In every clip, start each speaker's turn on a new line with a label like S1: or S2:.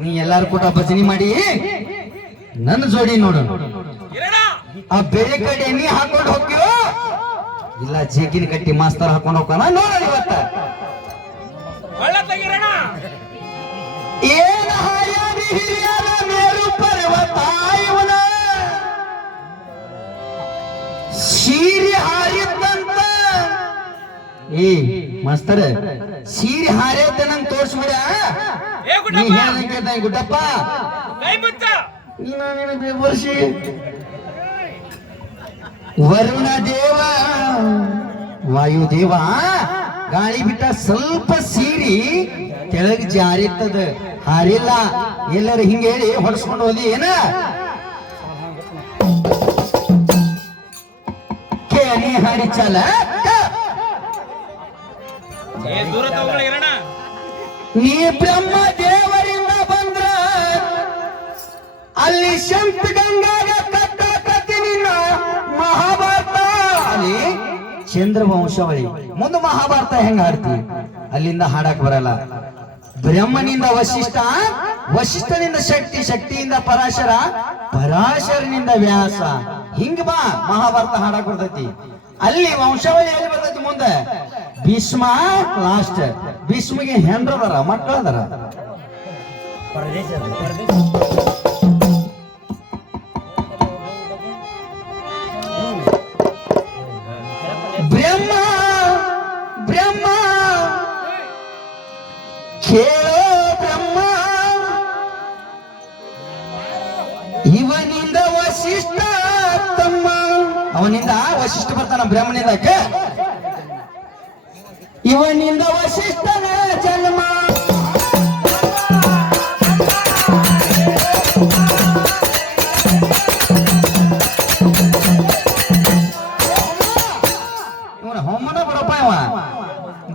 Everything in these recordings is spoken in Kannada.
S1: ನೀ ಎಲ್ಲಾರು ಕೂಡ ಭಜನೆ ಮಾಡಿ ನನ್ನ ಜೋಡಿ ನೋಡು. ಆ ಬೇರೆ ಕಡೆ ಎಣ್ಣೆ ಹಾಕೊಂಡು ಹೋಗ್ತೀವೋ ಇಲ್ಲ ಜೇಕಿನ ಕಟ್ಟಿ ಮಾಸ್ತರ್ ಹಾಕೊಂಡು ಹೋಗೋಣ ನೋಡ ಇವತ್ತ. ಏನ ಹಾಯಾದಿ ಹಿರಿಯರ ಮೇರು ಪರ್ವತ ಇವನ ಸೀರೆ ಹಾರಿದ್ದಂತ. ಏ ಮಾಸ್ತರ ಸೀರೆ ನಂಗೆ ತೋರ್ಸ್ಬಿಡ. ನೀ
S2: ಗುಡ್ಡಪ್ಪ
S1: ಹೇಳ್ದಂಗೆ ಗುಡ್ಡಪ್ಪ
S2: ಕೈ ಮುಚ್ಚ
S1: ನೀನು ನಿನ್ನ ಬೇಬರ್ಸಿ ವರುಣ ದೇವ ವಾಯುದೇವ ಗಾಳಿ ಬಿಟ್ಟ ಸ್ವಲ್ಪ ಸೀರಿ ಕೆಳಗೆ ಜಾರಿತ್ತದ ಹಾರಿಲ್ಲ ಎಲ್ಲರೂ ಹಿಂಗೆ ಹೇಳಿ ಹೊಡ್ಸ್ಕೊಂಡು ಹೋದಿ ಏನ ಕೇಳಿ ಹಾರಿ ಚಲ
S2: ಏ ದೂರ ತಗೊಳ್ಳಿ ಇರಣ
S1: ನೀ ಬ್ರಹ್ಮ ದೇವರಿಂದ ಬಂದ್ರ, ಅಲ್ಲಿ ಶಂತ ಗಂಗಾಗ ನಿನ್ನ ಮಹಾಭಾರತ. ಅಲ್ಲಿ ಚಂದ್ರ ವಂಶಾವಳಿ. ಮುಂದೆ ಮಹಾಭಾರತ ಹೆಂಗ ಹಾಡ್ತಿ? ಅಲ್ಲಿಂದ ಹಾಡಕ್ ಬರಲ್ಲ. ಬ್ರಹ್ಮನಿಂದ ವಶಿಷ್ಠ ವಶಿಷ್ಠನಿಂದ ಶಕ್ತಿ, ಶಕ್ತಿಯಿಂದ ಪರಾಶರ, ಪರಾಶರನಿಂದ ವ್ಯಾಸ. ಹಿಂಗ ಬಾ, ಮಹಾಭಾರತ ಹಾಡಕ್ ಬರ್ತೈತಿ. ಅಲ್ಲಿ ವಂಶಾವಳಿ ಎಲ್ಲಿ ಬರ್ತೈತಿ ಮುಂದೆ? ಭೀಷ್ಮ, ಲಾಸ್ಟ್. ಭೀಷ್ಮಗೆ ಹೆಂಡ್ರದಾರ ಮಕ್ಕಳದಾರ? ಬ್ರಹ್ಮ ಬ್ರಹ್ಮ. ಕೇಳೋ ಬ್ರಹ್ಮ. ಇವನಿಂದ ವಶಿಷ್ಠ ತಮ್ಮ. ಅವನಿಂದ ವಶಿಷ್ಠ ಬರ್ತಾನ ಬ್ರಹ್ಮನಿಂದ? ಇವನಿಂದ ವಶಿಷ್ಠನ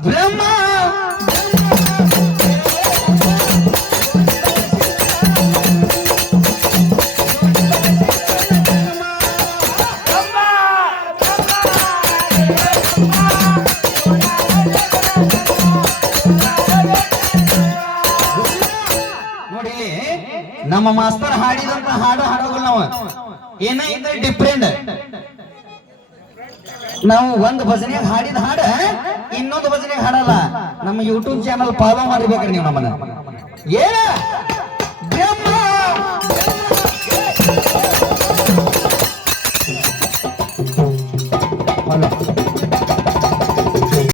S1: ಬ್ರಹ್ಮ ನೋಡಿ ನಮ್ಮ ಮಾಸ್ತರ್ ಹಾಡಿದಂತ ಹಾಡು ಹಾಡೋಗಲ್ಲ ನಾವು. ಏನ ಇದ್ರೆ ಡಿಫ್ರೆಂಟ್ ನಾವು ಒಂದು ಭಜನೆ ಹಾಡಿದ ಹಾಡ, ಇನ್ನೊಂದು ಭಜನೆ ಹಾಡಲ್ಲ. ನಮ್ಮ ಯೂಟ್ಯೂಬ್ ಚಾನಲ್ ಫಾಲೋ ಮಾಡಿಬೇಕ್ರಿ ನೀವು ನಮ್ಮನ್ನ. ಏನ? ಬ್ರಹ್ಮ